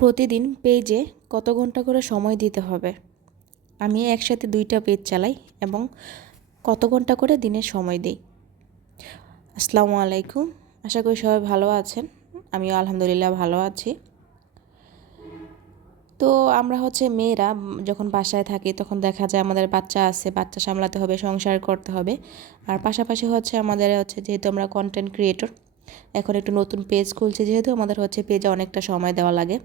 প্রতিদিন পেজে কত ঘণ্টা করে সময় দিতে হবে? আমি একসাথে দুইটা পেজ চালাই এবং কত ঘণ্টা করে দিনে সময় দিই? আসসালামু আলাইকুম। আশা করি সবাই ভালো আছেন। আমিও আলহামদুলিল্লাহ ভালো আছি। তো আমরা হচ্ছে মেয়েরা যখন বাসায় থাকি তখন দেখা যায় আমাদের বাচ্চা আছে, বাচ্চা সামলাতে হবে, সংসার করতে হবে। আর পাশাপাশি হচ্ছে আমাদের হচ্ছে যেহেতু আমরা কন্টেন্ট ক্রিয়েটর এখন একটু নতুন পেজ খুলছে যেহেতু আমাদের হচ্ছে পেজে অনেকটা সময় দেওয়া লাগে।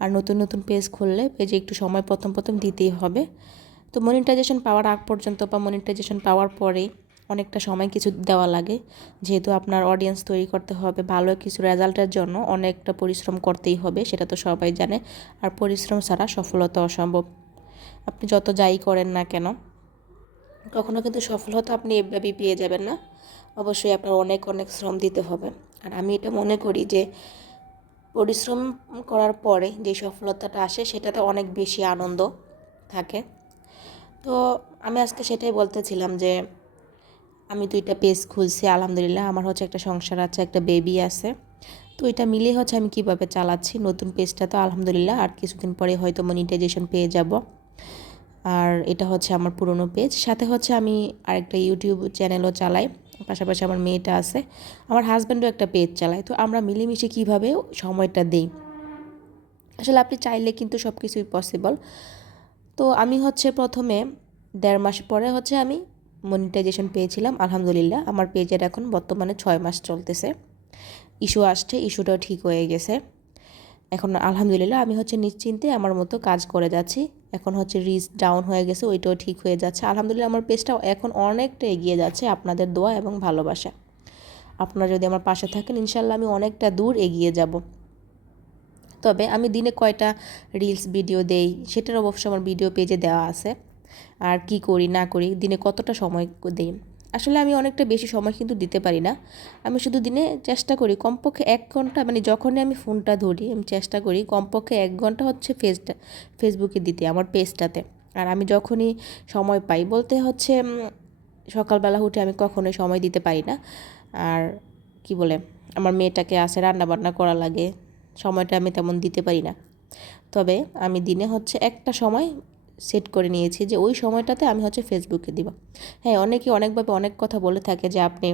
আর নতুন নতুন পেজ খুললে পেজে একটু সময় প্রথম প্রথম দিতেই হবে। তো মনিটাইজেশন পাওয়ার আগ পর্যন্ত বা মনিটাইজেশন পাওয়ার পরেই অনেকটা সময় কিছু দেওয়া লাগে। যেহেতু আপনার অডিয়েন্স তৈরি করতে হবে, ভালো কিছু রেজাল্টের জন্য অনেকটা পরিশ্রম করতেই হবে, সেটা তো সবাই জানে। আর পরিশ্রম ছাড়া সফলতা অসম্ভব। আপনি যত যাই করেন না কেন কখনও কিন্তু সফলতা আপনি এভাবেই পেয়ে যাবেন না। অবশ্যই আপনার অনেক অনেক শ্রম দিতে হবে। আর আমি এটা মনে করি যে পরিশ্রম করার পরে যে সফলতাটা আসে, সেটাতে অনেক বেশি আনন্দ থাকে। তো আমি আজকে সেটাই বলতেছিলাম যে, আমি দুইটা পেজ খুলছি, আলহামদুলিল্লাহ। আমার হচ্ছে একটা সংসার আছে, একটা বেবি আছে। তো এটা মিলিয়ে হচ্ছে আমি কীভাবে চালাচ্ছি, নতুন পেজটা তো আলহামদুলিল্লাহ। আর কিছুদিন পরে হয়তো মনিটাইজেশন পেয়ে যাব। আর এটা হচ্ছে আমার পুরনো পেজ। সাথে হচ্ছে আমি আরেকটা ইউটিউব চ্যানেলও চালাই। পাশাপাশি আমার মেয়েটা আছে, আমার হাজব্যান্ডও একটা পেজ চালায়। তো আমরা মিলেমিশে কীভাবে সময়টা দিই? আসলে আপনি চাইলে কিন্তু সব কিছুই পসিবল তো আমি হচ্ছে প্রথমে দেড় মাস পরে হচ্ছে আমি মনিটাইজেশন পেয়েছিলাম, আলহামদুলিল্লাহ। আমার পেজের এখন বর্তমানে ছয় মাস চলতেছে। ইস্যু আসছে ইস্যুটাও ঠিক হয়ে গেছে। এখন আলহামদুলিল্লাহ আমি হচ্ছে নিশ্চিন্তে আমার মতো কাজ করে যাচ্ছি। এখন হচ্ছে রিচ ডাউন হয়ে গেছে, ওইটাও ঠিক হয়ে যাচ্ছে। আলহামদুলিল্লাহ আমার পেজটাও এখন অনেকটা এগিয়ে যাচ্ছে আপনাদের দোয়া এবং ভালোবাসা। আপনারা যদি আমার পাশে থাকেন ইনশাল্লাহ আমি অনেকটা দূর এগিয়ে যাব। তবে আমি দিনে কয়টা রিলস ভিডিও দেই, সেটার অবশ্য আমার ভিডিও পেজে দেওয়া আছে। আর কি করি, না করি, দিনে কতটা সময় দিই? আসলে আমি অনেকটা বেশি সময় কিন্তু দিতে পারি না। আমি শুধু দিনে চেষ্টা করি, কমপক্ষে এক ঘণ্টা মানে যখনই আমি ফোনটা ধরি, আমি চেষ্টা করি কমপক্ষে এক ঘণ্টা হচ্ছে ফেসটা ফেসবুকে দিতে, আমার পেজটাতে। আর আমি যখনই সময় পাই, বলতে হচ্ছে সকালবেলা উঠে আমি কখনোই সময় দিতে পারি না। আর কি বলে, আমার মেয়েটাকে আসে রান্না বান্না করা লাগে, সময়টা আমি তেমন দিতে পারি না। তবে আমি দিনে হচ্ছে একটা সময় সেট করে নিয়েছি যে ওই সময়টাতে আমি হচ্ছে ফেসবুকে দিব। হ্যাঁ অনেকে অনেকভাবে অনেক কথা বলে থাকে যে আপনি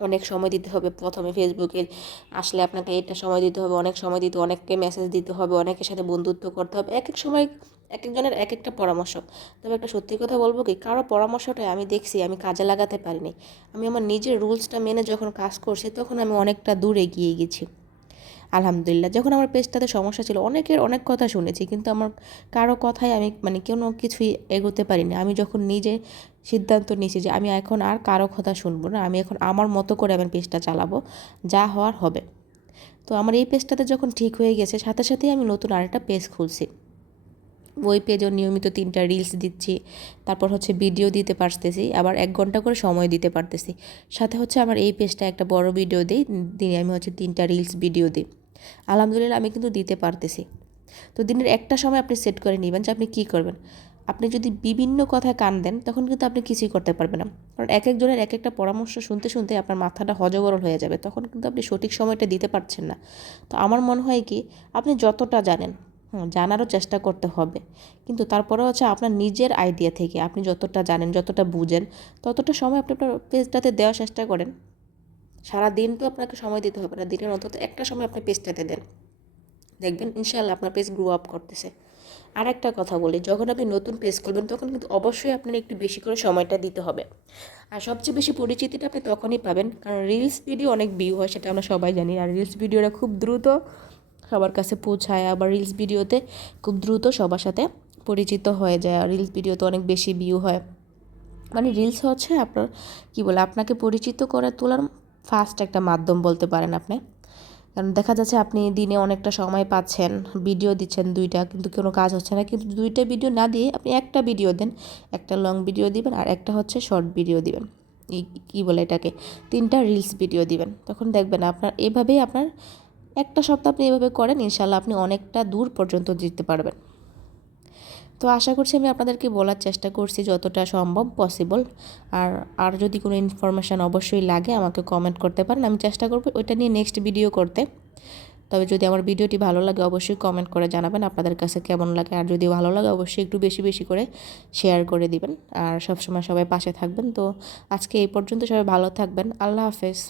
অনেক সময় দিতে হবে, প্রথমে ফেসবুকে আসলে আপনাকে এটা সময় দিতে হবে, অনেক সময় দিতে, অনেককে মেসেজ দিতে হবে, অনেকের সাথে বন্ধুত্ব করতে হবে এক এক সময় এক একজনের এক একটা পরামর্শ। তবে একটা সত্যি কথা বলব কি, কারও পরামর্শটাই আমি দেখছি, আমি কাজে লাগাতে পারিনি। আমি আমার নিজের রুলসটা মেনে যখন কাজ করছি, তখন আমি অনেকটা দূর এগিয়ে গেছি। আলহামদুলিল্লাহ, যখন আমার পেজটাতে সমস্যা ছিল, অনেকের অনেক কথা শুনেছি, কিন্তু আমার কারও কথাই আমি মানে কোনো কিছুই এগোতে পারিনি। আমি যখন নিজে সিদ্ধান্ত নিয়েছি যে আমি এখন আর কারও কথা শুনব না, আমি এখন আমার মতো করে আমার পেজটা চালাবো, যা হওয়ার হবে। তো আমার এই পেজটাতে যখন ঠিক হয়ে গেছে, সাথে সাথেই আমি নতুন আরেকটা পেজ খুলছি। ওই পেজেও নিয়মিত তিনটা রিলস দিচ্ছি, তারপর হচ্ছে ভিডিও দিতে পারতেছি, আবার এক ঘণ্টা করে সময় দিতে পারতেছি। সাথে হচ্ছে আমার এই পেজটা একটা বড় ভিডিও দিই, দিনে আমি হচ্ছে তিনটা রিলস ভিডিও দিই। আলহামদুলিল্লাহ আমি কিন্তু দিতে পারতেছি। তো দিনের একটা সময় আপনি সেট করে নেবেন যে আপনি কী করবেন। আপনি যদি বিভিন্ন কথায় কান দেন, তখন কিন্তু আপনি কিছুই করতে পারবেন না। কারণ এক একজনের এক একটা পরামর্শ শুনতে শুনতে আপনার মাথাটা হজবরল হয়ে যাবে। তখন কিন্তু আপনি সঠিক সময়টা দিতে পারছেন না। তো আমার মনে হয় কি, আপনি যতটা জানেন জানারও চেষ্টা করতে হবে। কিন্তু তারপরে হচ্ছে আপনার নিজের আইডিয়া থেকে আপনি যতটা জানেন, যতটা বুঝেন, ততটা সময় আপনি আপনার পেজটাতে দেওয়ার চেষ্টা করেন। সারা দিন তো আপনাকে সময় দিতে হবে না, দিনের অন্তত একটা সময় আপনি পেজটাতে দেন। দেখবেন ইনশাল্লাহ আপনার পেজ গ্রো আপ করতেছে। আর একটা কথা বলি, যখন আপনি নতুন পেজ করবেন তখন কিন্তু অবশ্যই আপনার একটু বেশি করে সময়টা দিতে হবে। আর সবচেয়ে বেশি পরিচিতিটা আপনি তখনই পাবেন, কারণ রিলস ভিডিও অনেক ভিউ হয়, সেটা আমরা সবাই জানি। আর রিলস ভিডিওটা খুব দ্রুত সবার কাছে পৌঁছায়, আবার রিলস ভিডিওতে খুব দ্রুত সবার সাথে পরিচিত হয়ে যায়, আর রিলস ভিডিওতে অনেক বেশি ভিউ হয়। মানে রিলস হচ্ছে আপনার, কি বলে, আপনাকে পরিচিত করে তোলার ফার্স্ট একটা মাধ্যম বলতে পারেন আপনি। কারণ দেখা যাচ্ছে আপনি দিনে অনেকটা সময় পাচ্ছেন, ভিডিও দিচ্ছেন দুইটা, কিন্তু কোনো কাজ হচ্ছে না। কিন্তু দুইটা ভিডিও না দিয়ে আপনি একটা ভিডিও দেন, একটা লং ভিডিও দিবেন আর একটা হচ্ছে শর্ট ভিডিও দিবেন। কী বলে এটাকে? তিনটা রিলস ভিডিও দিবেন। তখন দেখবেন আপনার, এভাবেই আপনার একটা সপ্তাহ আপনি এভাবে করেন ইনশাল্লাহ আপনি অনেকটা দূর পর্যন্ত দিতে পারবেন। তো আশা করছি আমি আপনাদেরকে বলার চেষ্টা করছি যতটা সম্ভব পসিবল আর আর যদি কোনো ইনফরমেশান অবশ্যই লাগে, আমাকে কমেন্ট করতে পারেন। আমি চেষ্টা করব ওইটা নিয়ে নেক্সট ভিডিও করতে। তবে যদি আমার ভিডিওটি ভালো লাগে, অবশ্যই কমেন্ট করে জানাবেন আপনাদের কাছে কেমন লাগে। আর যদি ভালো লাগে, অবশ্যই একটু বেশি বেশি করে শেয়ার করে দিবেন। আর সবসময় সবাই পাশে থাকবেন। তো আজকে এই পর্যন্ত সবাই ভালো থাকবেন। আল্লাহ হাফেজ।